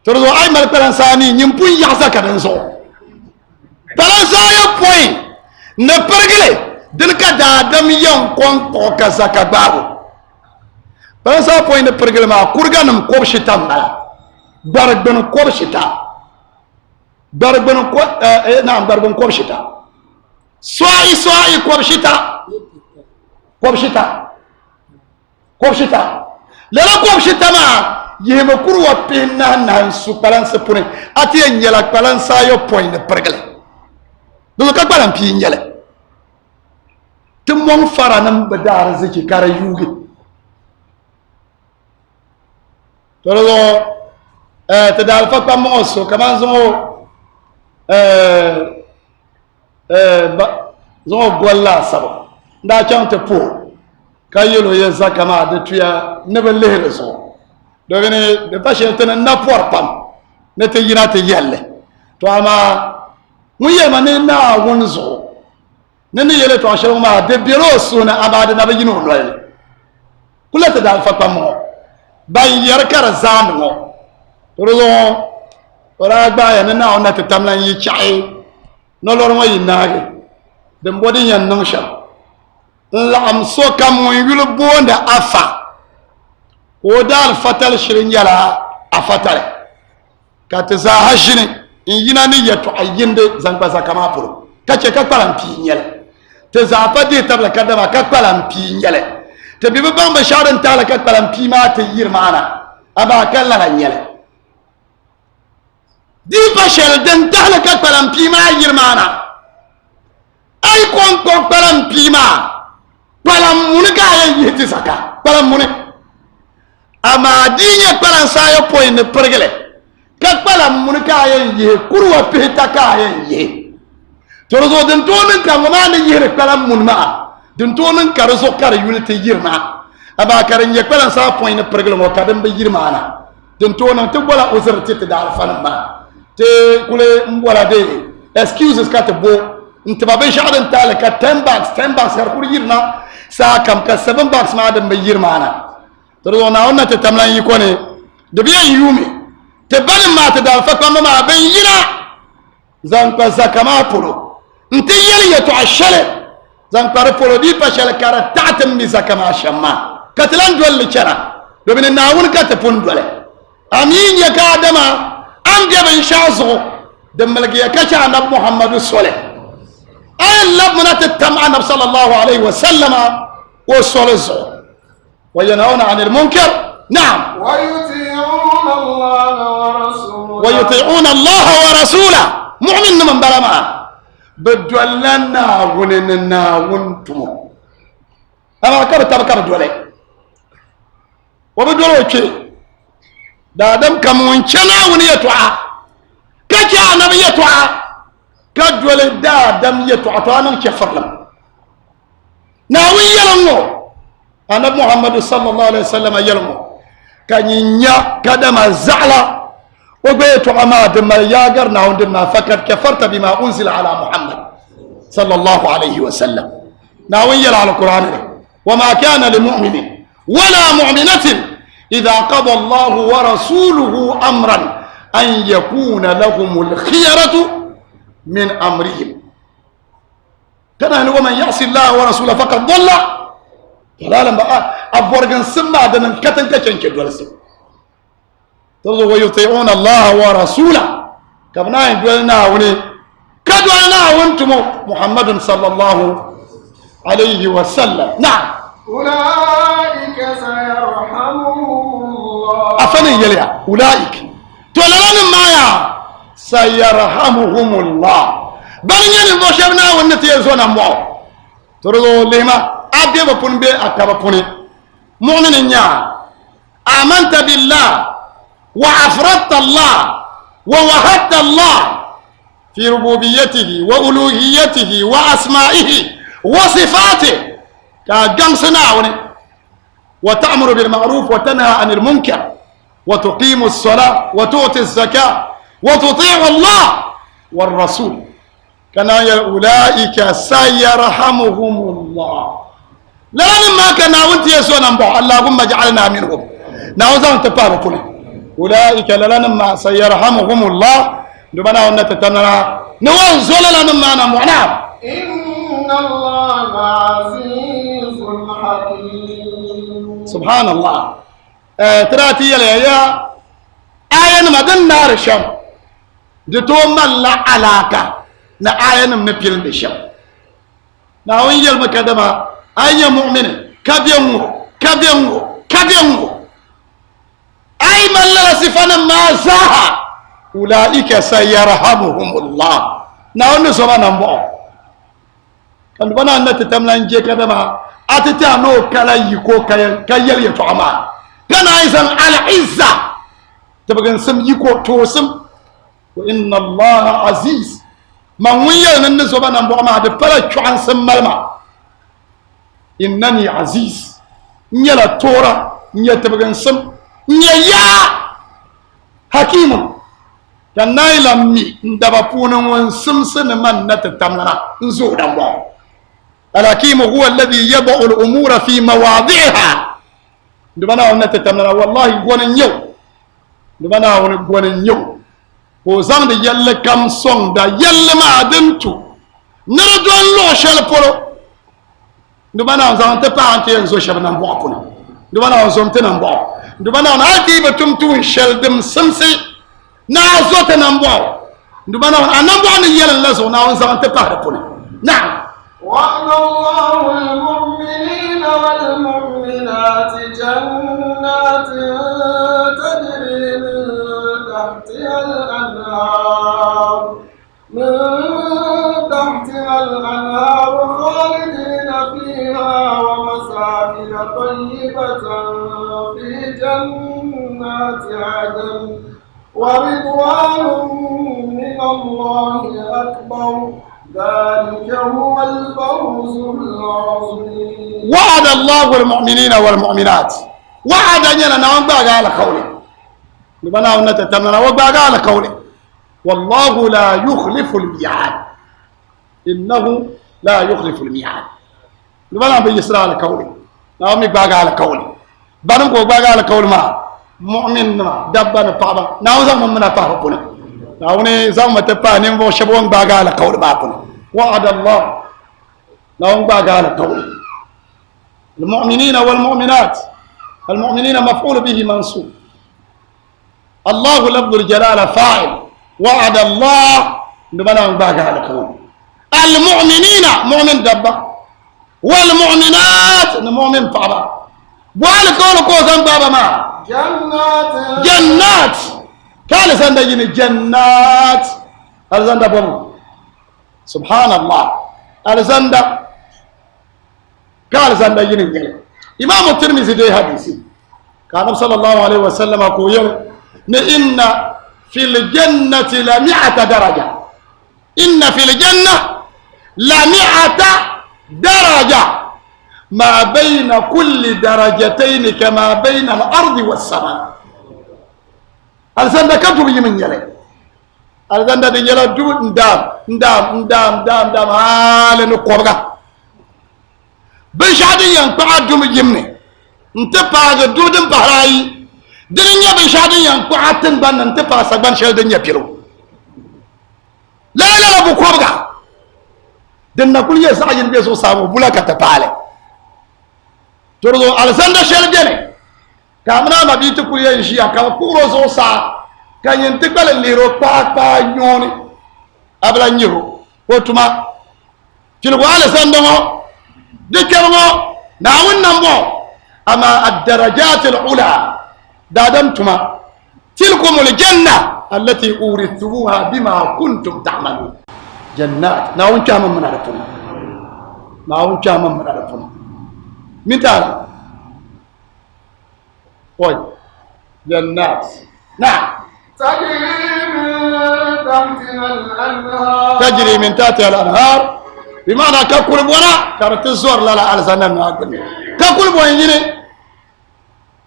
to do ay mal palan sa ni nyim pun ya zaka dan so palan sa yo point ne pregle din ka da dam yon kon ko ka zaka ba Pensa point de pergelma kurganum kobshita mala darban kobshita darban ko naam darban kobshita swai kobshita lela kobshita ma yema kurwa pinna nan su balance pune ati nyela balance yo point de pergel do ka balan pi nyele tum mon faranam badar ziki kara yugi تلو تدال فتا موسو كمان زو غولا سبا دا چان te po kayelo ye zakama de tuya ne be lehere so do gene de fashe tene na por pam ne te yina te yelle to ama muye mane na wonzo ne ne yele to ashe ma de biro so na abade na be yino loye kula te dal fata mo bay yer kar zam mo to do ora gba ya ne na ona te tamlan yi chai no lor mo yinage de mbodi yan non sha la am so kam mo yulu bonda afa ko dal fatal shirin yala afatal ka ta za hashini in yina ni yato ayinde zangba zakama puro kace ka param pi nyele te za pa de tabla kadama ka param pi nyele te bi ban ba sharan tala ka param pi ma te yirmana aba kala la nyele di ba shel den tala ka param pi ma yirmana ay kon param pi ma param mun ka yen yiti saka param mun ama dinya param sayo point ne pergele ka param mun ka yen ye kurwa pita ka yen ye torozo den tonen ka ngona ne yere param mun ma den tonen ka rezo kar yulite yirma aba karin ye param sa point ne pergele mo ka den be yirma na den tonen te bola ozerti te dal fanam ma te kule mbola de excuses ka te bo انت ما بيش عدن تالك 10 باكس هركور يرنا ساكم ك 7 باكس ما عدن بيير معنا ترى انا تتملان يكوني دبيا يومي تبان ما تدال فكما ما بينا زان زكما بولو انت يلي يتعشل زان بولو دي باشل كار تعتم بزكما شما كتلان دول لشرا دوبين ناون كتبون دول امين يا كادما ام جاب انشازو دملك يا كشا نبي محمد صلى أي لبنة التمع النبي صلى الله عليه وسلم والصلاة وينهون عن المنكر نعم ويطيعون الله ورسوله مؤمن من بلما بدولنا وننا ونتم أما كبر دولي وبدولو كي دادم كمونشنا ونيتوعا كجا نبيتوعا كدول دا دم يتعطانا كفرلم ناوي يلمو أنا محمد صلى الله عليه وسلم يلمو كان ينيا كدم الزعلة وبيت عماد ما ياجر ناون ما فكر كفرت بما أنزل على محمد صلى الله عليه وسلم ناوي يل على القرآن وما كان لمؤمن ولا مؤمنة إذا قضى الله ورسوله أمرا أن يكون لهم الخيرة من أمرهم كان هو من يعصي الله ورسوله فقد ضل ضلالا بقى أبورغن سما دنن كتن كتن كدولسي تقول ويطيعون الله ورسوله كبنا يدولنا وني كدولنا وانتم محمد صلى الله عليه وسلم نعم أولئك سيرحمهم الله أفني يليا أولئك تولنا مايا سيرحمهم الله بلين المشرنا والنتي زونا مو ترضو لما أبي بكون بي أكبر مؤمن نيا آمنت بالله وأفردت الله ووحدت الله في ربوبيته وألوهيته وأسمائه وصفاته كجمسنا وتأمر بالمعروف وتنهى عن المنكر وتقيم الصلاة وتؤتي الزكاة وتطيع الله والرسول كان أولئك سيرحمهم الله لما كان وانت يسونا نبع اللهم اجعلنا منهم نعوذهم تباركنا أولئك لما سيرحمهم الله نبنا ونتتنا نوزل لما نمعنا إن الله عزيز حكيم سبحان الله تراتي يا آية مدن نار الشام دتوم لا علاقة نا آية نمبيل الشام ناوين يل مكدما أي مؤمن كبيرو أي من لا صفنا ما زاها أولئك سيرحمهم الله ناوين سما نمبو كان بنا نتتملا نجي كدما أتتانو كلا يكو كيل يتعما كان أيضا على عزة تبغى نسم يكو توسم وإن الله عزيز من ويا ننزل أنا بقى دبلا شو عن سم ملما إنني عزيز نيلا تورا نيا تبغى نسم نيا يا حكيم كان نايلا مي ندبا بونا ونسم سن من نتتمنا نزور الله الحكيم هو الذي يضع الأمور في مواضعها دبنا ونتتمنا والله يقول نيو دبنا ونقول نيو وزام دي يلا كم سون دا يلا ما دنتو نردوان لو شال بولو دبنا وزام تبا أنت ينزو شبنا بوكنا دبنا وزام تنبوا دبنا ونأتي بتمتو شال دم سمسي نازوت نبوا دبنا ونبوا أن يلا لازو نازوت تبا بولو نعم وعد الله المؤمنين والمؤمنات جنات تجري من تحتها الأنهار خالدين فيها ومساكن طيبة في جنات عدن ورضوان من الله أكبر ذلك هو الفوز العظيم. وعد الله المؤمنين والمؤمنات وعد أننا نعم باقى على قوله لبنا ونتتمنى وباقى على قوله والله لا يخلف الميعاد إنه لا يخلف الميعاد لبنا بيسرى على قوله نعم باقى على قوله بنقو باقى على قول ما مؤمن دبنا بابا نعم زمان منا بابا ناوني زعما تبا نيمو شبون باغا على قول باكن وعد الله ناون باغا على قول المؤمنين والمؤمنات المؤمنين مفعول به منصوب الله لفظ الجلاله فاعل وعد الله نبنا باغا على قول المؤمنين مؤمن دبا والمؤمنات مؤمن بابا والقول كوزن بابا ما جنات قال زندا يني جنات الزندا بوم سبحان الله الزندا قال زندا يني امام الترمذي ده حديثي كان صلى الله عليه وسلم يقول ان في الجنه ل100 درجه ان في الجنه ل100 درجه ما بين كل درجتين كما بين الارض والسماء alzanda kantu yimin yele alzanda de yela du ndam hale no korga ben shadi yan pa dum yimne nte pa ga du dum bahrayi din nya ben shadi yan pa atin ban nte pa sagban shel de nya piro la bu korga din na kulye sajin be so samu bulaka ta pale tordo alzanda shel gene kamna ma bitu kulye shi aka kuro zo sa kanyen tikale liro pa nyoni abla nyiro otuma kilgo ala sandango dikelgo na wannan bo ama ad-darajat al-ula dadam tuma tilkum al-janna allati urithuha bima kuntum ta'malun jannat na won chama mana da tuma na won chama mana da tuma mitala طيب جنات نعم تجري من تحتها الانهار بمعنى ككل بونا كانت الزور لا على زنان ككل بونا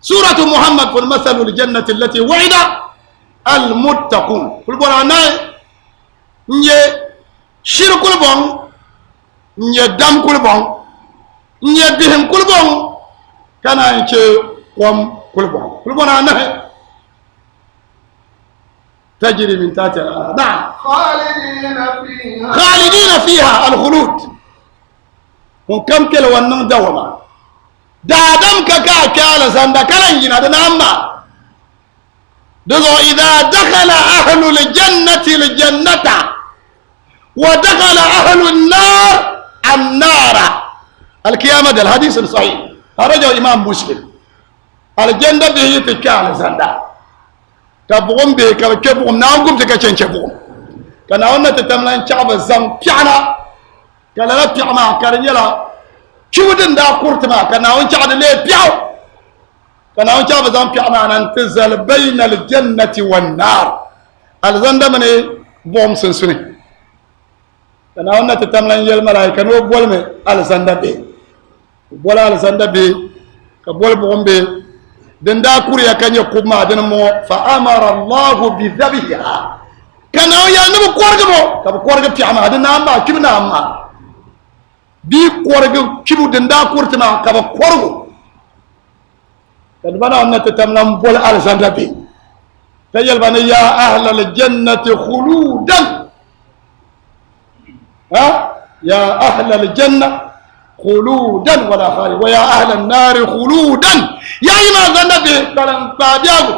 سورة محمد في المثل الجنة التي وعد المتقون كل بونا ناي ني شير كل بون ني دم كل بون ني بهم كل بون كان ينشي قوم كل بون أنا تجري من تحتها الأنهار نعم خالدين فيها الخلود وكم كيلو ونن دوما دادم كاكا كالا زندا كالنجنا دناما دغو إذا دخل أهل الجنة الجنة ودخل أهل النار النار القيامة الحديث صحيح رجع إمام مسلم الجنة به تكال زندا كبوم به كبوم ناوغم تكشن كبوم كنا قلنا تتملين شعب الزم بيعنا كلا لا بيعنا كرنيلا شو بدن دا كورت ما كنا قلنا شعب اللي بيعو كان أون شاب زام في أمان أن تزل بين الجنة والنار الزندة من بوم سنسني كان أون تتملن يل ملاك نو بول من الزندة بي بول الزندة بي كبول بوم بي دندا كوريا كان يقوم دين مو فأمر الله بذبحها كان أون يل نبو كورجمو كبو كورج في أمان دين نام كيف نام بي كورج كيف دندا كورتنا كبو كورجو كدبنا أن تتملم بول الزندة بي تجل بني يا أهل الجنة خلودا ها يا أهل الجنة خلودا ولا خالد ويا أهل النار خلودا يا إما الزندة بي كلام بادياغو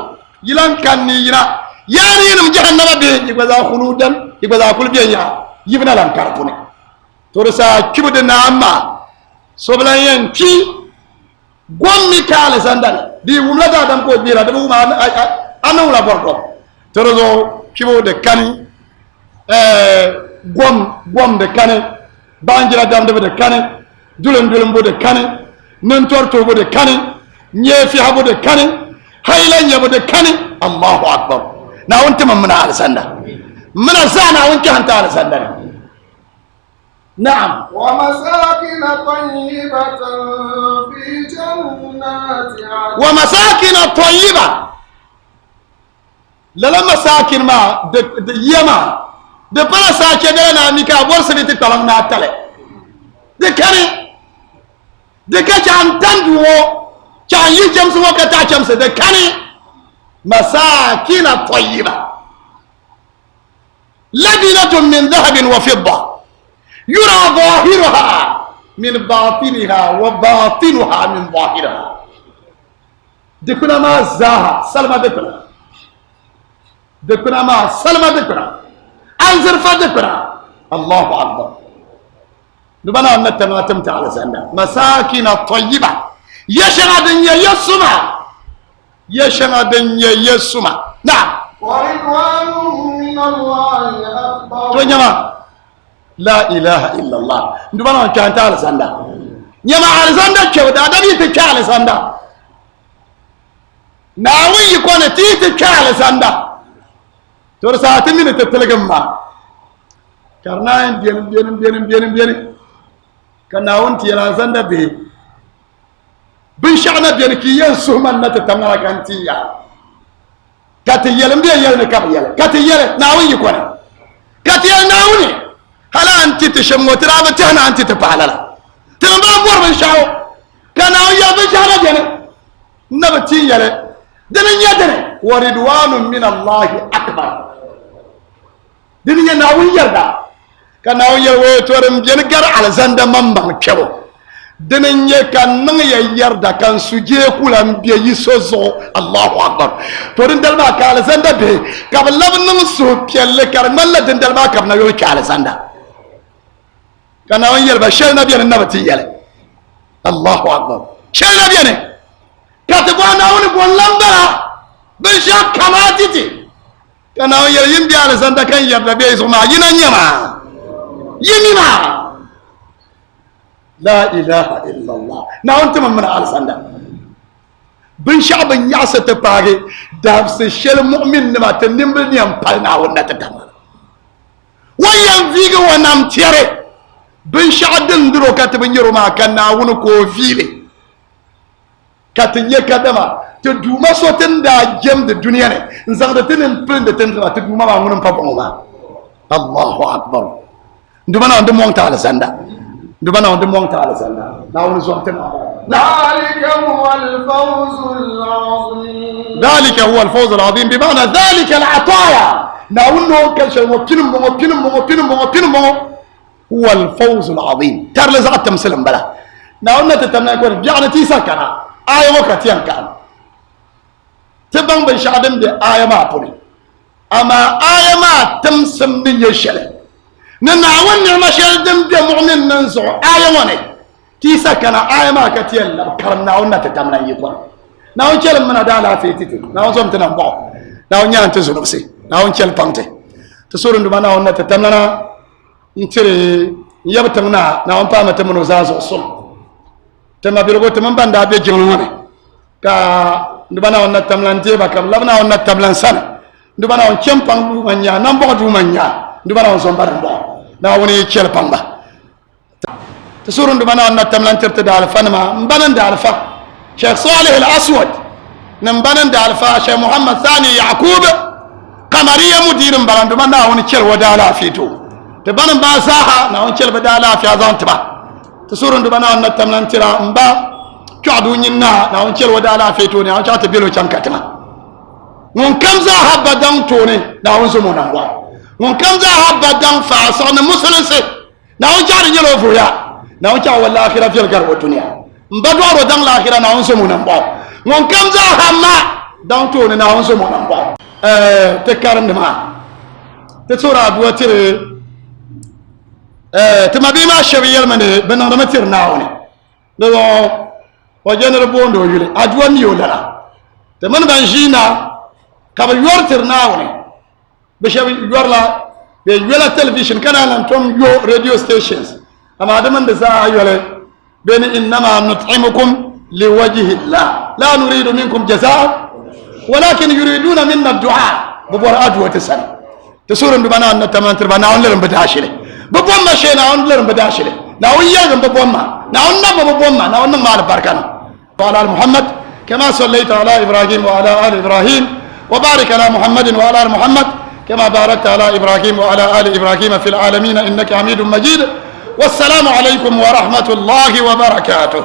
يلان كان ينا يا رينم جهنم بي يبقى خلودا يبقى كل بي يبنى لان كاركوني تورسا كيبود نعما سوبلا ينكي gwammi kale sandal di wumla da dam ko bira da wuma anu la bordo torozo kibo de kani gwam de kane banjira dam de kane dulen bo de kane nan torto bo de kane nyefi habo de kane haylan yabo de kane Allahu akbar na wonte man muna al sanda muna sana wonke hanta al sanda نعم ومساكن طيبة في جنات عدن ومساكن طيبة لا مساكن ما يما de para saake de na mi ka bor se ti talam na tale de kare de ka chan tandu wo chan yi jam so ka ta cham se de kare masakin tayyiba labinatun min dhahabin wa fidda يرى ظاهرها من باطنها وباطنها من ظاهرها دكنا ما زاها سلمى دكنا ما سلمى دكنا انزر فدكنا الله اكبر نبنا ان تماتمت على سنة مساكن طيبة يشنا دنيا يسمع نعم ورضوان من الله أكبر لا إله إلا الله ندبنا كان تعالى سندا نيما على سندا كودا دبي تكال سندا ناوي يكون تكال سندا تورسات من تتلقما كرناين بين كناون تيلا سندا بي بنشعنا بين كي ينسو من نتتمنا كانتيا كاتيلم بي يلن كابيل كاتيل ناوي يكون كاتيل ناوني هلا أنت تشمو ترى بتهنا أنت تفعلها ترى ما بور من شاو كان ويا بشارة جنة نبتي يله دنيا جنة ورضوان من الله أكبر دنيا ناوي يردا كان ويا وتورم جنة كر على زند ممبر كبو دنيا كان نيا يردا كان سجى كلام بيسوزو الله أكبر تورن دلما كعلى زند به قبل لا بنمسه بيله كرمال دندلما كبنا يوي كعلى زند كان ويل بشر نبي النبتي يله الله اكبر شر نبي نه كتبوا ناون بولندرا بشا كماتيتي كان ويل يمبي على سندا كان يبدا بيسما ينما يميما لا اله الا الله ناون تم من على سندا بن شعب ياسه باغي دابس شل مؤمن ما تنمبل نيام بالنا ونتتم ويان فيغو ونام تيري بن شعدن درو كاتب نيرو ما كان ونو كو فيلي كاتنيه كدما تدوما سوتن دا جيم د دنيا نه نزان د تنن بلن د تن تدوما ما ونم فابوما الله اكبر ndumana on de monta ala sanda ndumana on de monta ala sanda na woni zomten ذلك هو الفوز العظيم ذلك هو الفوز العظيم بمعنى ذلك العطايا ناونو كل مو هو الفوز العظيم ترى لزعت تمثلهم بلا ناونا تتمنى يكون يعني تيسا كان آية وكتيان كان تبان بشعدم دي آية ما أبوني أما آية ما تمسم دي يشله نناون نعمة شلدم دي مؤمن ننزع آية واني تيسا كان آية ما كتيان لبكرم ناونا تتمنى يكون ناون شلم من أدالا في تيتي ناون زمتنا مباو ناون يان تزنو بسي ناون شل بانتي تسورن دي ناونا تتمنى ntire yabtamna na on pama tamno zazo som tama birogo tamam banda be jinglo ngane ka ndubana on natamlan teba kam labna on natamlan sana ndubana on chempang du manya nambo du manya ndubana on sombar mbo na woni chel pamba تسور ndubana on natamlan tirta dal fanma mbanan dal fa Sheikh Salih al-Aswad نمبان دالفا شيخ محمد ثاني يعقوب قمرية مدير مبان دمان ناون تشل ودالا فيتو تبان باساها ناون تشل بدالا في أذان تبا تسورن دمان ناون نتمنى ترى مبا كعدو نينا ناون تشل ودالا فيتو ناون تشات بيلو چانكتما من كم زاها بدن توني ناون زمونا وا من كم زاها بدن فاسون مسلم سي ناون جاري يلو فويا ناون تشا والآخرة في القرب الدنيا مبادوارو دان الآخرة ناون زمونا وا من كم زاها ما دان توني ناون زمونا وا تكارن ما تسورة بوتر تما بيما شبيل من بنرمتر ناوني لو وجنر بوندو يلي أدوان يولا تمن بنجينا قبل يورتر ناوني بشوي يورلا بيولا تلفزيون كان لانتم يو راديو ستيشنز أما هذا من دزاع يولا بين إنما نطعمكم لوجه الله لا نريد منكم جزاء ولكن يريدون منا الدعاء ببور أدوة السنة تسورن بنا أن تمن تربنا ناون لرم بداشله ببوم ما شيء ناون لرم بداشله ناون يرم ببوم ما ناون نم ببوم ما ناون نم مال بركان وعلى آل محمد كما صليت على إبراهيم وعلى آل إبراهيم وبارك على محمد وعلى آل محمد كما باركت على إبراهيم وعلى آل إبراهيم في العالمين إنك حميد مجيد والسلام عليكم ورحمة الله وبركاته.